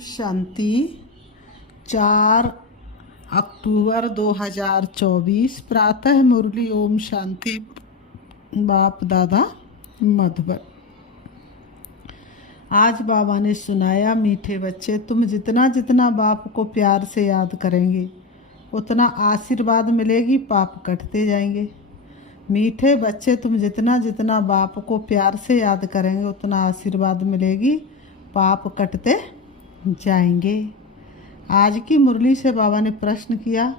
शांति। 4 अक्टूबर 2024 प्रातः मुरली। ओम शांति। बाप दादा मधुबन। आज बाबा ने सुनाया, मीठे बच्चे, तुम जितना जितना बाप को प्यार से याद करेंगे उतना आशीर्वाद मिलेगी, पाप कटते जाएंगे। मीठे बच्चे, तुम जितना जितना बाप को प्यार से याद करेंगे उतना आशीर्वाद मिलेगी, पाप कटते जाएंगे। आज की मुरली से बाबा ने प्रश्न किया,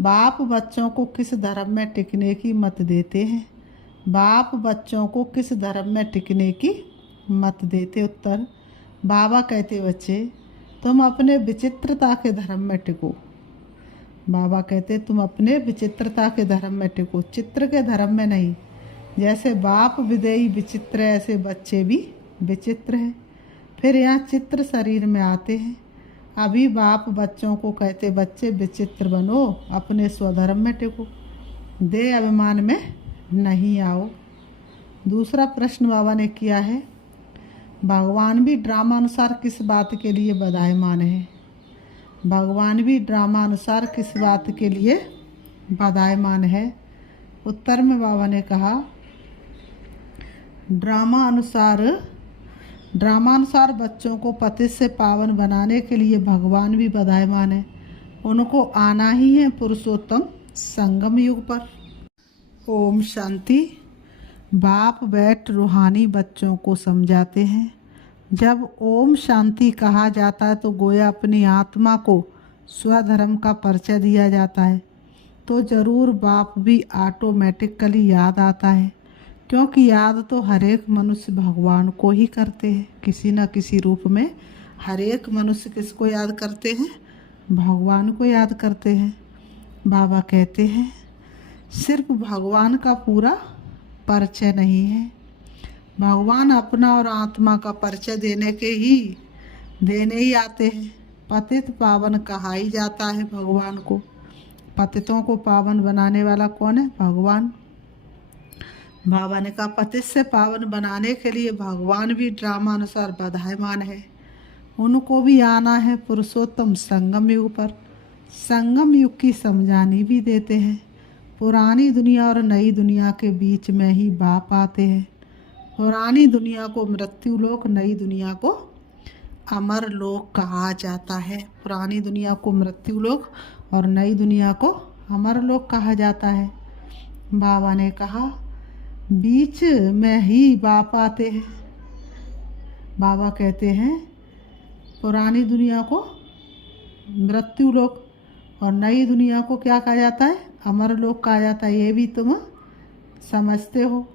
बाप बच्चों को किस धर्म में टिकने की मत देते हैं? बाप बच्चों को किस धर्म में टिकने की मत देते? उत्तर, बाबा कहते, बच्चे तुम अपने विचित्रता के धर्म में टिको। बाबा कहते, तुम अपने विचित्रता के धर्म में टिको, चित्र के धर्म में नहीं। जैसे बाप विदेही विचित्र है, ऐसे बच्चे भी विचित्र हैं। फिर यहाँ चित्र शरीर में आते हैं। अभी बाप बच्चों को कहते, बच्चे विचित्र बनो, अपने स्वधर्म में टिको, दे अभिमान में नहीं आओ। दूसरा प्रश्न बाबा ने किया है, भगवान भी ड्रामानुसार किस बात के लिए बधाईमान है? भगवान भी ड्रामानुसार किस बात के लिए बधाईमान है? उत्तर में बाबा ने कहा, ड्रामानुसार बच्चों को पतित से पावन बनाने के लिए भगवान भी बधाईमान है। उनको आना ही है पुरुषोत्तम संगम युग पर। ओम शांति। बाप बैठ रूहानी बच्चों को समझाते हैं। जब ओम शांति कहा जाता है तो गोया अपनी आत्मा को स्वधर्म का परिचय दिया जाता है, तो ज़रूर बाप भी ऑटोमेटिकली याद आता है, क्योंकि याद तो हर एक मनुष्य भगवान को ही करते हैं, किसी न किसी रूप में। हर एक मनुष्य किसको याद करते हैं? भगवान को याद करते हैं। बाबा कहते हैं, सिर्फ भगवान का पूरा परिचय नहीं है, भगवान अपना और आत्मा का परिचय देने ही आते हैं। पतित पावन कहा ही जाता है भगवान को। पतितों को पावन बनाने वाला कौन है? भगवान। बाबा ने कहा, पतित से पावन बनाने के लिए भगवान भी ड्रामानुसार बधाईमान है। उनको भी आना है पुरुषोत्तम संगम युग पर। संगम युग की समझानी भी देते हैं। पुरानी दुनिया और नई दुनिया के बीच में ही बाप आते हैं। पुरानी दुनिया को मृत्यु लोक, नई दुनिया को अमर लोक कहा जाता है। पुरानी दुनिया को मृत्यु लोक और नई दुनिया को अमर लोक कहा जाता है। बाबा ने कहा, बीच में ही बाप आते हैं। बाबा कहते हैं, पुरानी दुनिया को मृत्यु लोक और नई दुनिया को क्या कहा जाता है? अमर लोक कहा जाता है। ये भी तुम समझते हो।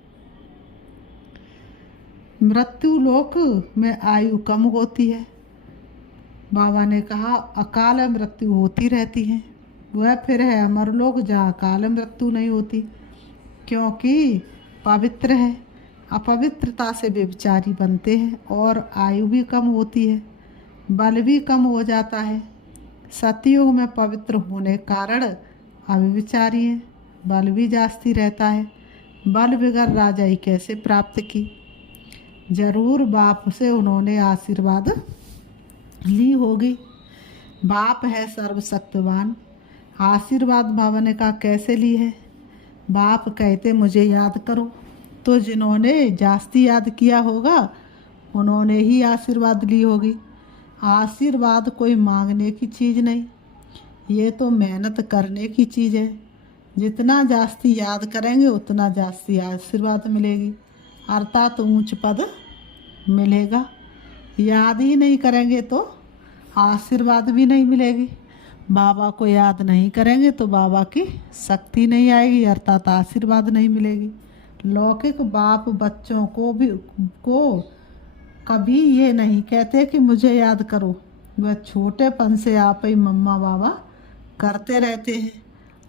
मृत्यु लोक में आयु कम होती है। बाबा ने कहा, अकाल मृत्यु होती रहती है। वह फिर है अमर लोक, जहाँ अकाल मृत्यु नहीं होती, क्योंकि पवित्र है। अपवित्रता से व्यभिचारी बनते हैं और आयु भी कम होती है, बल भी कम हो जाता है। सतयुग में पवित्र होने के कारण अव्यभिचारी हैं, बल भी जास्ती रहता है। बल बगैर राजाई कैसे प्राप्त की? जरूर बाप से उन्होंने आशीर्वाद ली होगी। बाप है सर्वशक्तिवान। आशीर्वाद बाबा ने कहा, कैसे ली है? बाप कहते, मुझे याद करो। तो जिन्होंने जास्ती याद किया होगा उन्होंने ही आशीर्वाद ली होगी। आशीर्वाद कोई मांगने की चीज़ नहीं, ये तो मेहनत करने की चीज़ है। जितना जास्ती याद करेंगे उतना जास्ती आशीर्वाद मिलेगी, अर्थात ऊंच पद मिलेगा। याद ही नहीं करेंगे तो आशीर्वाद भी नहीं मिलेगी। बाबा को याद नहीं करेंगे तो बाबा की शक्ति नहीं आएगी, अर्थात आशीर्वाद नहीं मिलेगी। लौकिक बाप बच्चों को कभी ये नहीं कहते कि मुझे याद करो। वह छोटेपन से आप ही मम्मा बाबा करते रहते हैं।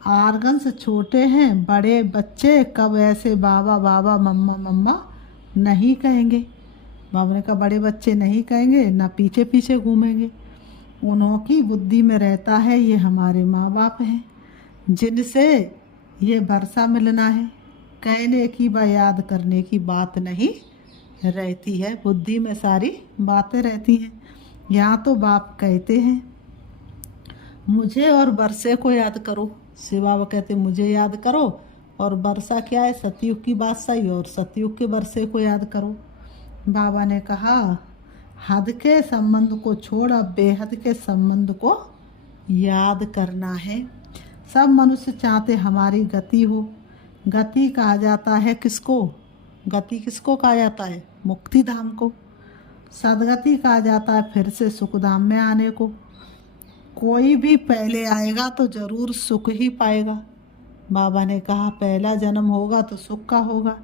आर्गन से छोटे हैं, बड़े बच्चे कब ऐसे बाबा बाबा मम्मा मम्मा नहीं कहेंगे। बाबा ने कहा, बड़े बच्चे नहीं कहेंगे, ना पीछे पीछे घूमेंगे। उन्होंने बुद्धि में रहता है, ये हमारे माँ बाप हैं जिनसे ये भरोसा मिलना है। कहने की व याद करने की बात नहीं रहती है, बुद्धि में सारी बातें रहती हैं। यहाँ तो बाप कहते हैं मुझे और वर्षे को याद करो। शिव बाबा कहते मुझे याद करो, और वर्षा क्या है, सतयुग की बात सही, और सतयुग के वर्षे को याद करो। बाबा ने कहा हद के संबंध को छोड़ अब बेहद के संबंध को याद करना है। सब मनुष्य चाहते हमारी गति हो। गति कहा जाता है किसको? गति किसको कहा जाता है? मुक्ति धाम को। सदगति कहा जाता है फिर से सुख धाम में आने को। कोई भी पहले आएगा तो जरूर सुख ही पाएगा। बाबा ने कहा पहला जन्म होगा तो सुख का होगा।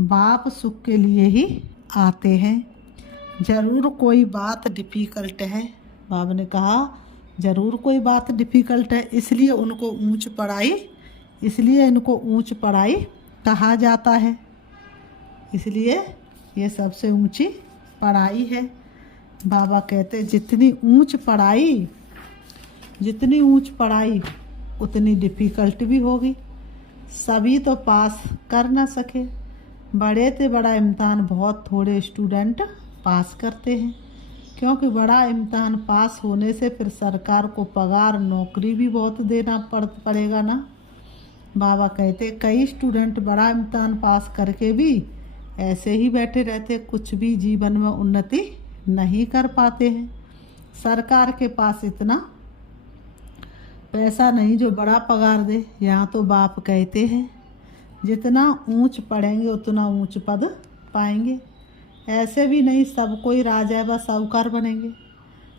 बाप सुख के लिए ही आते हैं। जरूर कोई बात डिफ़िकल्ट है। बाबा ने कहा जरूर कोई बात डिफ़िकल्ट है, इसलिए इनको ऊंच पढ़ाई कहा जाता है। इसलिए ये सबसे ऊंची पढ़ाई है। बाबा कहते जितनी ऊंच पढ़ाई उतनी डिफ़िकल्ट भी होगी। सभी तो पास कर ना सके। बड़े से बड़ा इम्तहान बहुत थोड़े स्टूडेंट पास करते हैं, क्योंकि बड़ा इम्तहान पास होने से फिर सरकार को पगार नौकरी भी बहुत देना पड़ेगा ना। बाबा कहते कई स्टूडेंट बड़ा इम्तहान पास करके भी ऐसे ही बैठे रहते, कुछ भी जीवन में उन्नति नहीं कर पाते हैं। सरकार के पास इतना पैसा नहीं जो बड़ा पगार दे। यहाँ तो बाप कहते हैं जितना ऊंच पढ़ेंगे उतना ऊंच पद पाएंगे। ऐसे भी नहीं सब कोई राजा व साहूकार बनेंगे।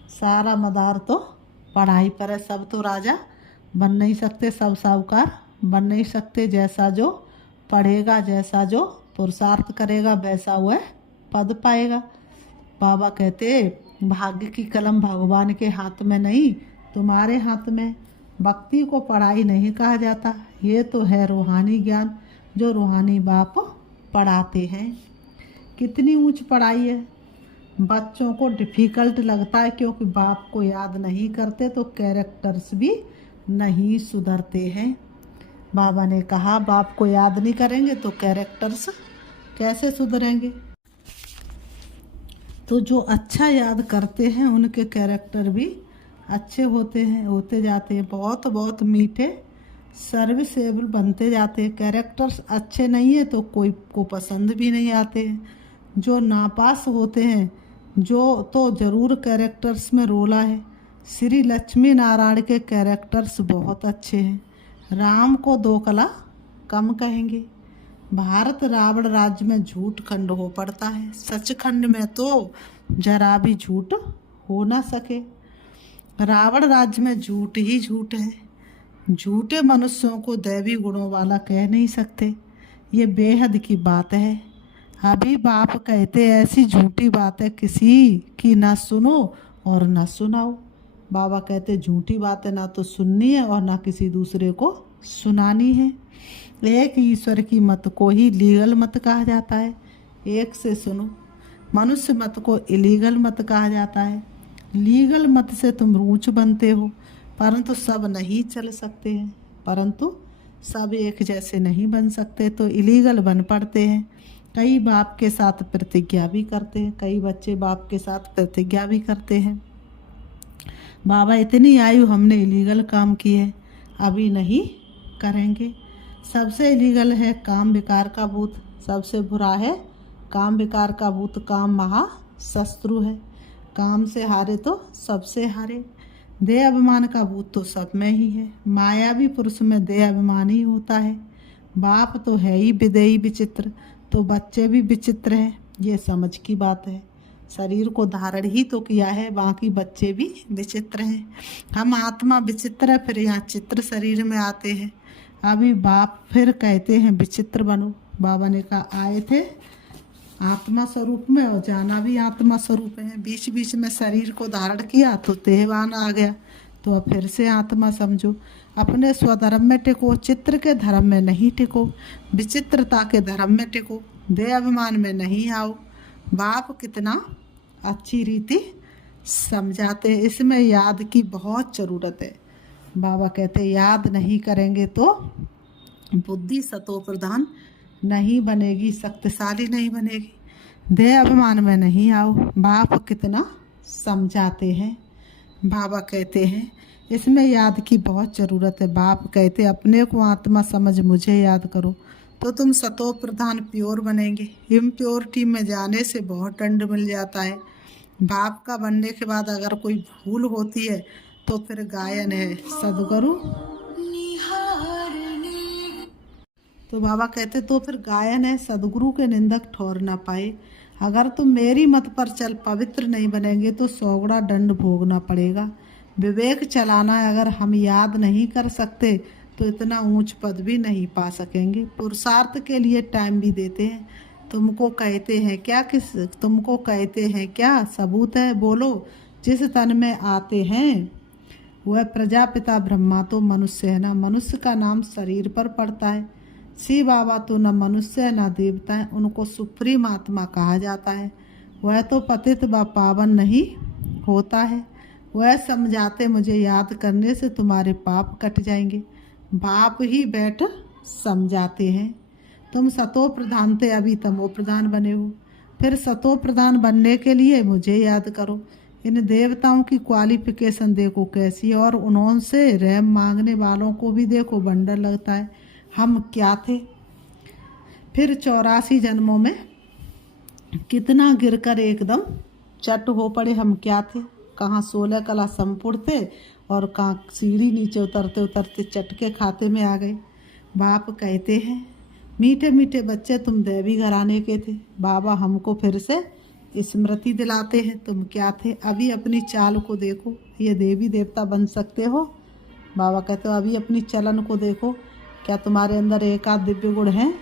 सारा मदार तो पढ़ाई पर है। सब तो राजा बन नहीं सकते, सब साहूकार बन नहीं सकते। जैसा जो पढ़ेगा, जैसा जो पुरुषार्थ करेगा, वैसा वह पद पाएगा। बाबा कहते भाग्य की कलम भगवान के हाथ में नहीं, तुम्हारे हाथ में। भक्ति को पढ़ाई नहीं कहा जाता, ये तो है रूहानी ज्ञान जो रूहानी बाप पढ़ाते हैं। कितनी ऊंच पढ़ाई है। बच्चों को डिफ़िकल्ट लगता है क्योंकि बाप को याद नहीं करते तो कैरेक्टर्स भी नहीं सुधरते हैं। बाबा ने कहा बाप को याद नहीं करेंगे तो कैरेक्टर्स कैसे सुधरेंगे। तो जो अच्छा याद करते हैं उनके कैरेक्टर भी अच्छे होते जाते हैं। बहुत बहुत मीठे सर्विसेबल बनते जाते हैं। कैरेक्टर्स अच्छे नहीं है तो कोई को पसंद भी नहीं आते हैं। जो नापास होते हैं जो तो ज़रूर कैरेक्टर्स में रोला है। श्री लक्ष्मी नारायण के कैरेक्टर्स बहुत अच्छे हैं। राम को 2 कला कम कहेंगे। भारत रावण राज्य में झूठ खंड हो पड़ता है, सचखंड में तो जरा भी झूठ हो ना सके। रावण राज्य में झूठ ही झूठ है। झूठे मनुष्यों को दैवी गुणों वाला कह नहीं सकते। ये बेहद की बात है। अभी बाप कहते ऐसी झूठी बातें किसी की ना सुनो और ना सुनाओ। बाबा कहते झूठी बातें ना तो सुननी है और ना किसी दूसरे को सुनानी है। एक ईश्वर की मत को ही लीगल मत कहा जाता है। एक से सुनो। मनुष्य मत को इलीगल मत कहा जाता है। लीगल मत से तुम ऊंच बनते हो, परंतु सब नहीं चल सकते हैं। परंतु सब एक जैसे नहीं बन सकते तो इलीगल बन पड़ते हैं। कई बाप के साथ प्रतिज्ञा भी करते हैं, कई बच्चे बाप के साथ प्रतिज्ञा भी करते हैं। बाबा इतनी आयु हमने इलीगल काम किए, अभी नहीं करेंगे। सबसे इलीगल है काम विकार का भूत। सबसे बुरा है काम विकार का भूत। काम महाशत्रु है। काम से हारे तो सबसे हारे। देह अभिमान का भूत तो सब में ही है। मायावी पुरुष में देह अभिमान ही होता है। बाप तो है ही विदेही विचित्र, तो बच्चे भी विचित्र हैं। ये समझ की बात है। शरीर को धारण ही तो किया है, बाकी बच्चे भी विचित्र हैं। हम आत्मा विचित्र है, फिर यहाँ चित्र शरीर में आते हैं। अभी बाप फिर कहते हैं विचित्र बनो। बाबा ने कहा आए थे आत्मा स्वरूप में और जाना भी आत्मा स्वरूप है। बीच बीच में शरीर को धारण किया तो देहवान आ गया, तो अब फिर से आत्मा समझो। अपने स्वधर्म में टिको, चित्र के धर्म में नहीं टिको। विचित्रता के धर्म में टिको, देह अभिमान में नहीं आओ। बाप कितना अच्छी रीति समझाते हैं। इसमें याद की बहुत ज़रूरत है। बाबा कहते याद नहीं करेंगे तो बुद्धि सतो प्रधान नहीं बनेगी, शक्तिशाली नहीं बनेगी। देह अभिमान में नहीं आओ। बाप कितना समझाते हैं। बाबा कहते हैं इसमें याद की बहुत ज़रूरत है। बाप कहते अपने को आत्मा समझ मुझे याद करो तो तुम सतो प्रधान प्योर बनेंगे। इम्प्योरिटी में जाने से बहुत दंड मिल जाता है। बाप का बनने के बाद अगर कोई भूल होती है तो फिर गायन है सदगुरु। तो बाबा कहते तो फिर गायन है सदगुरु के निंदक ठोर ना पाए। अगर तुम मेरी मत पर चल पवित्र नहीं बनेंगे तो 100 गुना दंड भोगना पड़ेगा। विवेक चलाना है, अगर हम याद नहीं कर सकते तो इतना ऊंच पद भी नहीं पा सकेंगे। पुरुषार्थ के लिए टाइम भी देते हैं। तुमको कहते हैं क्या तुमको कहते हैं क्या सबूत है बोलो। जिस तन में आते हैं वह प्रजापिता ब्रह्मा तो मनुष्य है ना। मनुष्य का नाम शरीर पर पड़ता है। शिव बाबा तो न मनुष्य है न देवता है, उनको सुप्रीम आत्मा कहा जाता है। वह तो पतित व पावन नहीं होता है। वह समझाते मुझे याद करने से तुम्हारे पाप कट जाएंगे। बाप ही बैठ समझाते हैं। तुम सतो प्रधान थे, अभी तमो प्रधान बने हो। फिर सतो प्रधान बनने के लिए मुझे याद करो। इन देवताओं की क्वालिफिकेशन देखो कैसी है, और उनसे रहम मांगने वालों को भी देखो बंडर लगता है। हम क्या थे? फिर 84 जन्मों में कितना गिरकर एकदम चट हो पड़े। हम क्या थे? कहाँ 16 कला संपूर्ण थे और कहाँ सीढ़ी नीचे उतरते उतरते चटके खाते में आ गए। बाप कहते हैं मीठे मीठे बच्चे तुम देवी घराने के थे। बाबा हमको फिर से स्मृति दिलाते हैं तुम क्या थे। अभी अपनी चाल को देखो, ये देवी देवता बन सकते हो। बाबा कहते हो अभी अपनी चलन को देखो, क्या तुम्हारे अंदर एक आध दिव्य गुण है?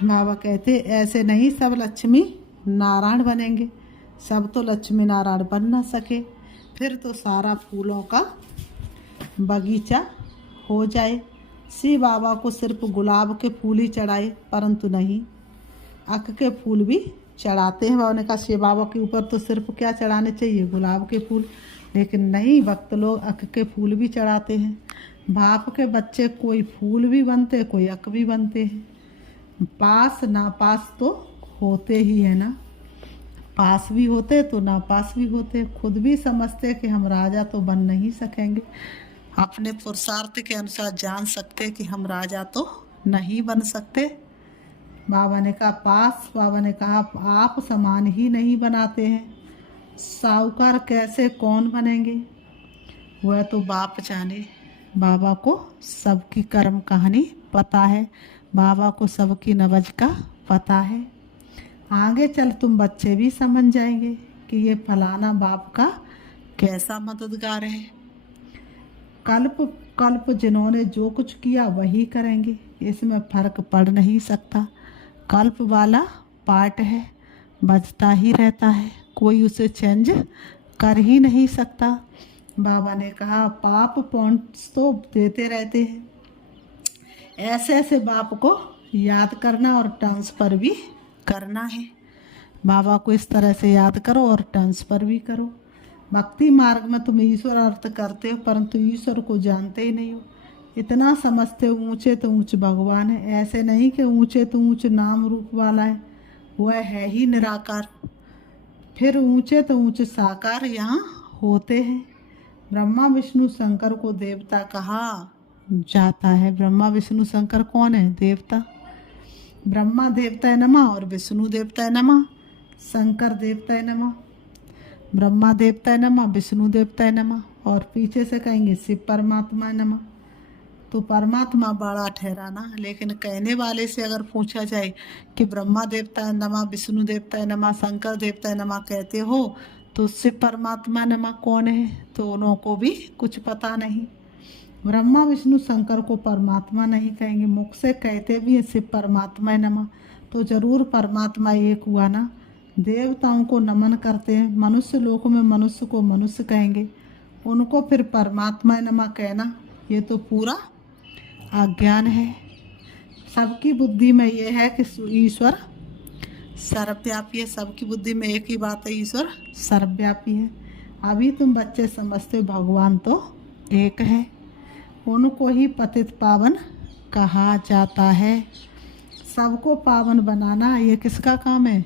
बाबा कहते ऐसे नहीं, सब लक्ष्मी नारायण बनेंगे। सब तो लक्ष्मी नारायण बन ना सके, फिर तो सारा फूलों का बगीचा हो जाए। शिव बाबा को सिर्फ गुलाब के फूल ही चढ़ाए, परंतु नहीं, अक के फूल भी चढ़ाते हैं। बाबा ने कहा शिव बाबा के ऊपर तो सिर्फ क्या चढ़ाने चाहिए? गुलाब के फूल। लेकिन नहीं, भक्त लोग अक के फूल भी चढ़ाते हैं। बाप के बच्चे कोई फूल भी बनते, कोई अक भी बनते हैं। पास ना पास तो होते ही है ना। पास भी होते तो ना पास भी होते। खुद भी समझते कि हम राजा तो बन नहीं सकेंगे। अपने पुरुषार्थ के अनुसार जान सकते कि हम राजा तो नहीं बन सकते। बाबा ने कहा पास, बाबा ने कहा आप समान ही नहीं बनाते हैं। साहूकार कैसे कौन बनेंगे? वह तो बाप जाने। बाबा को सबकी कर्म कहानी पता है। बाबा को सबकी नबज का पता है। आगे चल तुम बच्चे भी समझ जाएंगे कि ये फलाना बाप का कैसा मददगार है। कल्प कल्प जिन्होंने जो कुछ किया वही करेंगे, इसमें फर्क पड़ नहीं सकता। कल्प वाला पार्ट है, बजता ही रहता है, कोई उसे चेंज कर ही नहीं सकता। बाबा ने कहा पाप पॉइंट्स तो देते रहते हैं। ऐसे ऐसे बाप को याद करना और ट्रांसफ़र भी करना है। बाबा को इस तरह से याद करो और ट्रांसफ़र भी करो। भक्ति मार्ग में तुम ईश्वर अर्थ करते हो, परंतु ईश्वर को जानते ही नहीं हो। इतना समझते हो ऊंचे तो ऊंच भगवान है। ऐसे नहीं कि ऊंचे तो ऊंच नाम रूप वाला है, वह है ही निराकार। फिर ऊंचे तो ऊंच साकार यहाँ होते हैं। ब्रह्मा विष्णु शंकर को देवता कहा जाता है। ब्रह्मा विष्णु शंकर कौन है? देवता। ब्रह्मा देवता है नमः और विष्णु देवता है नमः। शंकर देवता है नमः, ब्रह्मा देवता है नमः, विष्णु देवता है नमः, और पीछे से कहेंगे शिव परमात्मा है नमः। तो परमात्मा बड़ा ठहराना। लेकिन कहने वाले से अगर पूछा जाए कि ब्रह्मा देवता है नमः, विष्णु देवता है नमः, शंकर देवता है नमः कहते हो तो शिव परमात्मा नमः कौन है? तो उनको भी कुछ पता नहीं। ब्रह्मा विष्णु शंकर को परमात्मा नहीं कहेंगे, मुख से कहते भी हैं शिव परमात्मा नमः, तो जरूर परमात्मा एक हुआ ना। देवताओं को नमन करते हैं, मनुष्य लोक में मनुष्य को मनुष्य कहेंगे, उनको फिर परमात्मा नमः कहना ये तो पूरा अज्ञान है। सबकी बुद्धि में ये है कि ईश्वर सर्वव्यापी है। सबकी बुद्धि में एक ही बात है, ईश्वर सर्वव्यापी है। अभी तुम बच्चे समझते हो भगवान तो एक है, उनको ही पतित पावन कहा जाता है। सबको पावन बनाना ये किसका काम है?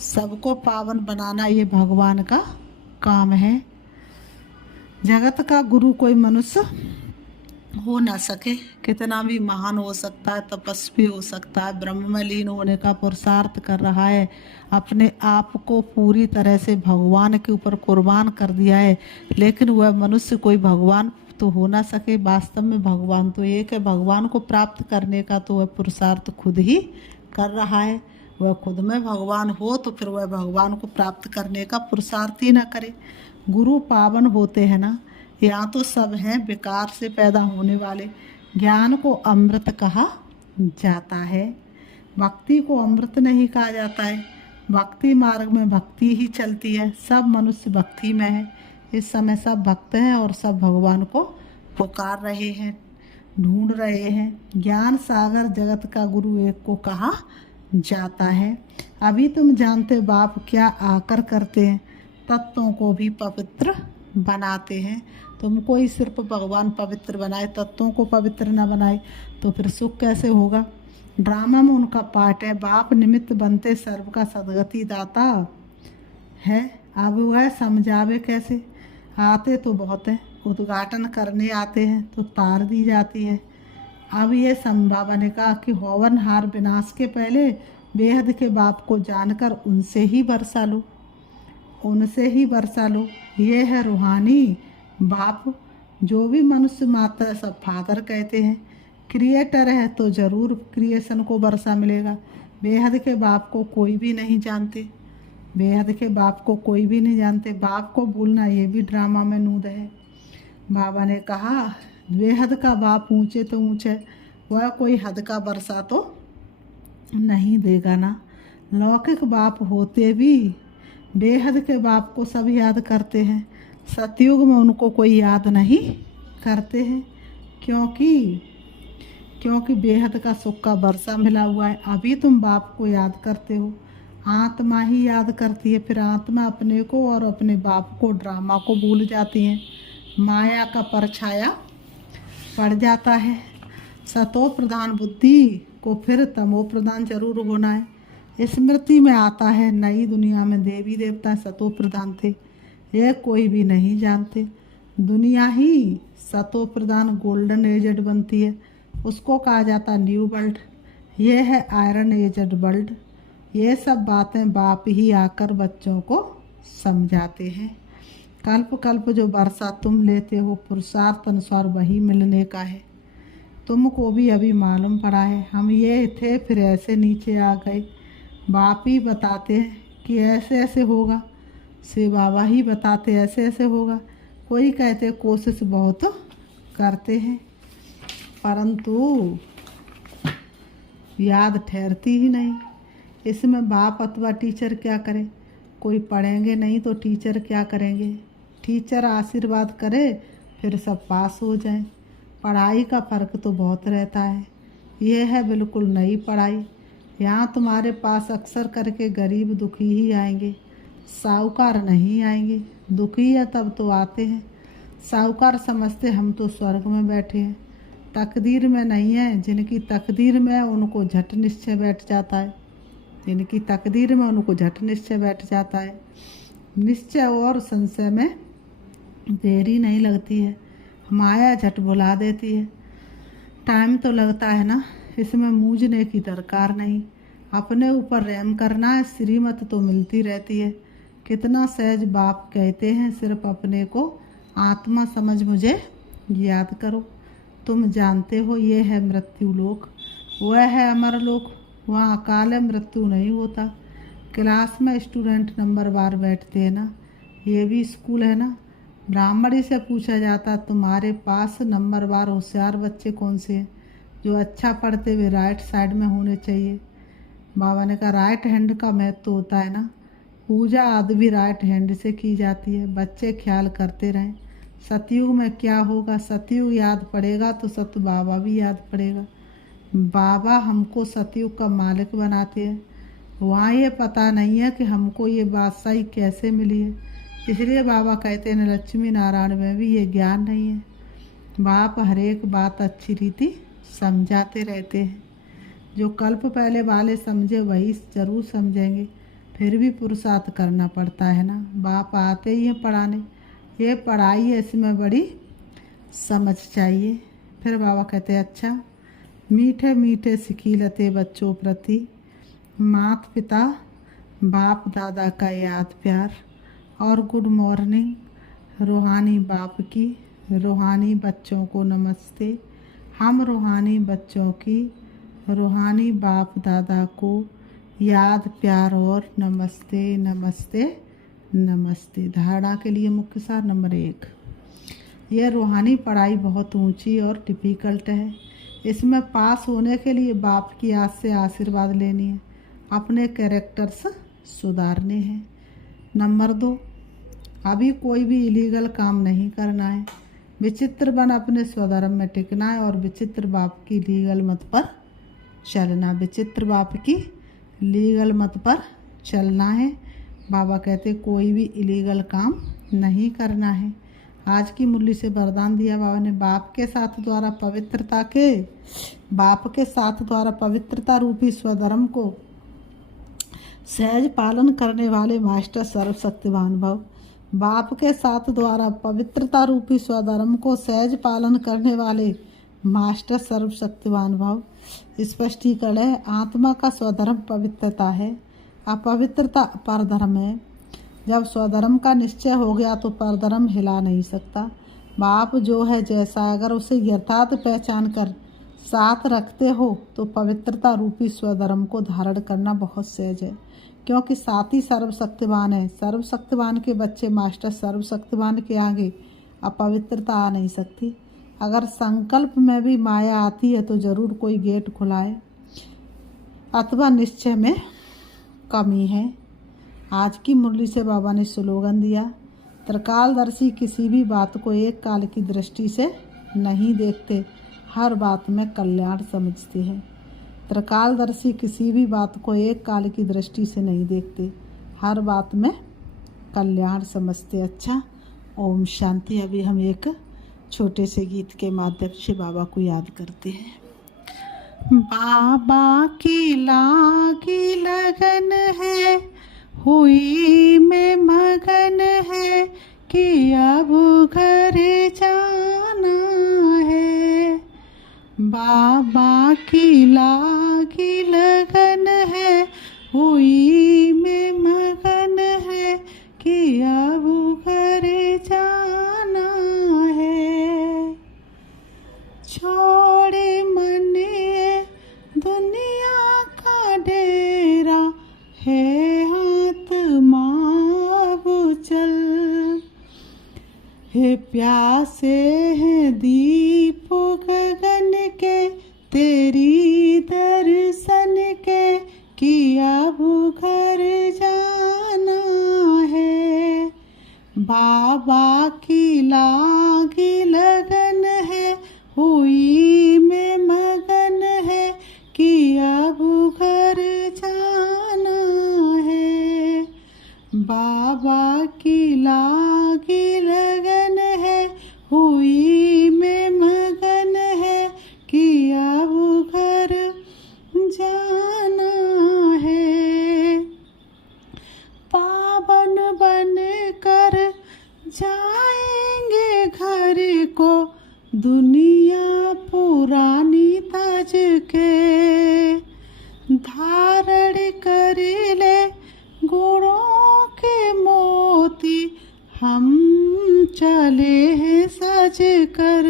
सबको पावन बनाना ये भगवान का काम है। जगत का गुरु कोई मनुष्य हो ना सके, कितना भी महान हो सकता है, तपस्वी हो सकता है, ब्रह्म में लीन होने का पुरुषार्थ कर रहा है, अपने आप को पूरी तरह से भगवान के ऊपर कुर्बान कर दिया है, लेकिन वह मनुष्य कोई भगवान तो हो ना सके। वास्तव में भगवान तो एक है। भगवान को प्राप्त करने का तो वह पुरुषार्थ खुद ही कर रहा है। वह खुद में भगवान हो तो फिर वह भगवान को प्राप्त करने का पुरुषार्थ ही ना करे। गुरु पावन होते हैं ना, यहाँ तो सब हैं विकार से पैदा होने वाले। ज्ञान को अमृत कहा जाता है, भक्ति को अमृत नहीं कहा जाता है। भक्ति मार्ग में भक्ति ही चलती है। सब मनुष्य भक्ति में है। इस समय सब भक्त हैं और सब भगवान को पुकार रहे हैं, ढूंढ रहे हैं। ज्ञान सागर जगत का गुरु एक को कहा जाता है। अभी तुम जानते बाप क्या आकर करते हैं, तत्वों को भी पवित्र बनाते हैं। तुमको ही सिर्फ भगवान पवित्र बनाए, तत्वों को पवित्र न बनाए तो फिर सुख कैसे होगा। ड्रामा में उनका पाठ है, बाप निमित्त बनते सर्व का सदगति दाता है। अब वह समझावे कैसे। आते तो बहुत हैं, उद्घाटन करने आते हैं तो तार दी जाती है। अब ये संभावना ने कहा कि होवनहार विनाश के पहले बेहद के बाप को जानकर उनसे ही बरसा लो, उनसे ही बरसा लो। ये है रूहानी बाप, जो भी मनुष्य मात्र सब फादर कहते हैं। क्रिएटर है तो ज़रूर क्रिएशन को बरसा मिलेगा। बेहद के बाप को कोई भी नहीं जानते, बेहद के बाप को कोई भी नहीं जानते। बाप को भूलना ये भी ड्रामा में नूद है। बाबा ने कहा बेहद का बाप ऊंचे तो ऊंचे, वह कोई हद का बरसा तो नहीं देगा ना। लौकिक बाप होते भी बेहद के बाप को सब याद करते हैं। सतयुग में उनको कोई याद नहीं करते हैं, क्योंकि बेहद का सुख का बरसा मिला हुआ है। अभी तुम बाप को याद करते हो, आत्मा ही याद करती है। फिर आत्मा अपने को और अपने बाप को, ड्रामा को भूल जाती है। माया का परछाया पड़ जाता है। सतो प्रधान बुद्धि को फिर तमो प्रधान जरूर होना है। स्मृति में आता है नई दुनिया में देवी देवता सतो प्रधान थे, यह कोई भी नहीं जानते। दुनिया ही सतो प्रधान गोल्डन एजड बनती है, उसको कहा जाता न्यू वर्ल्ड। यह है आयरन एजड वर्ल्ड। ये सब बातें बाप ही आकर बच्चों को समझाते हैं। कल्प कल्प जो बरसा तुम लेते हो, पुरुषार्थ अनुसार वही मिलने का है। तुमको भी अभी मालूम पड़ा है, हम ये थे फिर ऐसे नीचे आ गए। बाप ही बताते हैं कि ऐसे ऐसे होगा, से बाबा ही बताते ऐसे ऐसे होगा। कोई कहते कोशिश बहुत करते हैं परंतु याद ठहरती ही नहीं। इसमें बाप अथवा टीचर क्या करे। कोई पढ़ेंगे नहीं तो टीचर क्या करेंगे। टीचर आशीर्वाद करे फिर सब पास हो जाएं। पढ़ाई का फ़र्क तो बहुत रहता है। यह है बिल्कुल नई पढ़ाई। यहाँ तुम्हारे पास अक्सर करके गरीब दुखी ही आएंगे, साहूकार नहीं आएंगे। दुखी है तब तो आते हैं, साहूकार समझते हम तो स्वर्ग में बैठे हैं। तकदीर में नहीं है, जिनकी तकदीर में उनको झट निश्चय बैठ जाता है। जिनकी तकदीर में उनको झट निश्चय बैठ जाता है। निश्चय और संशय में देरी नहीं लगती है, माया झट भुला देती है। टाइम तो लगता है ना, इसमें मूझने की दरकार नहीं। अपने ऊपर रहम करना है, श्रीमत तो मिलती रहती है। कितना सहज बाप कहते हैं, सिर्फ अपने को आत्मा समझ मुझे याद करो। तुम जानते हो ये है मृत्यु लोक, वह है अमर लोक। वहाँ अकाल मृत्यु नहीं होता। क्लास में स्टूडेंट नंबर बार बैठते हैं ना, ये भी स्कूल है ना। ब्राह्मणी से पूछा जाता तुम्हारे पास नंबर बार होशियार बच्चे कौन से हैं, जो अच्छा पढ़ते हुए राइट साइड में होने चाहिए। बाबा ने कहा राइट हैंड का महत्व तो होता है ना, पूजा आदि भी राइट हैंड से की जाती है। बच्चे ख्याल करते रहें। सतयुग में क्या होगा, सतयुग याद पड़ेगा तो सत बाबा भी याद पड़ेगा। बाबा हमको सतयुग का मालिक बनाते हैं। वहाँ ये पता नहीं है कि हमको ये बादशाही कैसे मिली है, इसलिए बाबा कहते हैं लक्ष्मी नारायण में भी ये ज्ञान नहीं है। बाप हर एक बात अच्छी रीति समझाते रहते हैं। जो कल्प पहले वाले समझे वही ज़रूर समझेंगे। फिर भी पुरुषार्थ करना पड़ता है ना। बाप आते ही हैं पढ़ाने, ये पढ़ाई है, इसमें बड़ी समझ चाहिए। फिर बाबा कहते अच्छा, मीठे मीठे सिखिलते बच्चों प्रति, माता पिता बाप दादा का याद प्यार, और गुड मॉर्निंग रूहानी बाप की, रूहानी बच्चों को नमस्ते। हम रूहानी बच्चों की रूहानी बाप दादा को याद प्यार और नमस्ते नमस्ते नमस्ते। धारणा के लिए मुख्य सार नंबर 1, यह रूहानी पढ़ाई बहुत ऊंची और डिफ़िकल्ट है। इसमें पास होने के लिए बाप की याद से आशीर्वाद लेनी है, अपने कैरेक्टर्स सुधारने हैं। नंबर 2, अभी कोई भी इलीगल काम नहीं करना है। विचित्र बन अपने स्वधर्म में टिकना है और विचित्र बाप की लीगल मत पर चलना। विचित्र बाप की लीगल मत पर चलना है। बाबा कहते कोई भी इलीगल काम नहीं करना है। आज की मुरली से वरदान दिया बाबा ने, बाप के साथ द्वारा पवित्रता रूपी स्वधर्म को सहज पालन करने वाले मास्टर सर्वशक्तिवान भव। बाप के साथ द्वारा पवित्रता रूपी स्वधर्म को सहज पालन करने वाले मास्टर सर्वशक्तिवान भव। स्पष्टीकरण है, आत्मा का स्वधर्म पवित्रता है, अपवित्रता परधर्म है। जब स्वधर्म का निश्चय हो गया तो परधर्म हिला नहीं सकता। बाप जो है जैसा, अगर उसे यथार्थ पहचान कर साथ रखते हो तो पवित्रता रूपी स्वधर्म को धारण करना बहुत सहज है, क्योंकि साथ ही सर्वशक्तिवान है। सर्वशक्तिवान के बच्चे मास्टर सर्वशक्तिवान के आगे अपवित्रता आ नहीं सकती। अगर संकल्प में भी माया आती है तो जरूर कोई गेट खुलाए अथवा निश्चय में कमी है। आज की मुरली से बाबा ने स्लोगन दिया, त्रिकालदर्शी किसी भी बात को एक काल की दृष्टि से नहीं देखते, हर बात में कल्याण समझते हैं। त्रिकालदर्शी किसी भी बात को एक काल की दृष्टि से नहीं देखते, हर बात में कल्याण समझते। अच्छा, ओम शांति। अभी हम एक छोटे से गीत के माध्यम से बाबा को याद करते हैं। बाबा की लागी लगन है, हुई में मगन है कि अब घर जाना है। बाबा की लागी लगन है, हुई में मगन है कि अब घर जाना है। छोड़े मने दुनिया का डेरा है, चल हे प्यासे हैं दीप गगन के, तेरी दर्शन के कि अब घर जाना है। बाबा की लागी लगन है, हुई में मगन है कि अब घर जाना है। बाबा की लागी लगन है, हुई में मगन है कि अब घर जाना है। पावन बन कर जाएंगे घर को, दुनिया पुरानी तज के, धारण कर ले गुणों के मोती, हम चले हैं सज कर।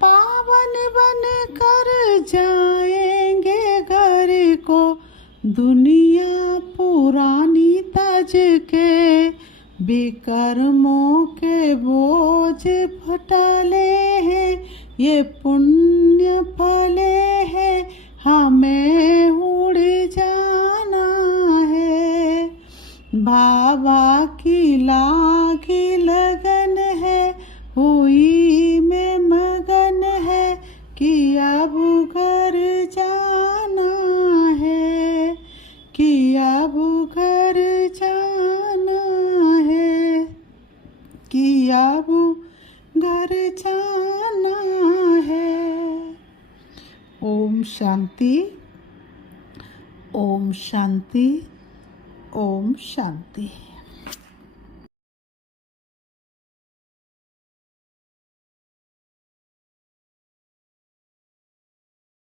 पावन बन कर जाएंगे घर को, दुनिया पुरानी तज के, विकर्मों के बोझ फटाले हैं, ये पुण्य फले हैं, हमें उड़ जाना है। बाबा की लागी लगन है, हुई में मगन है कि अब घर जाना है, कि अब घर जाना है, कि अब घर जाना है। ओम शांति, ओम शांति, ओम शांति।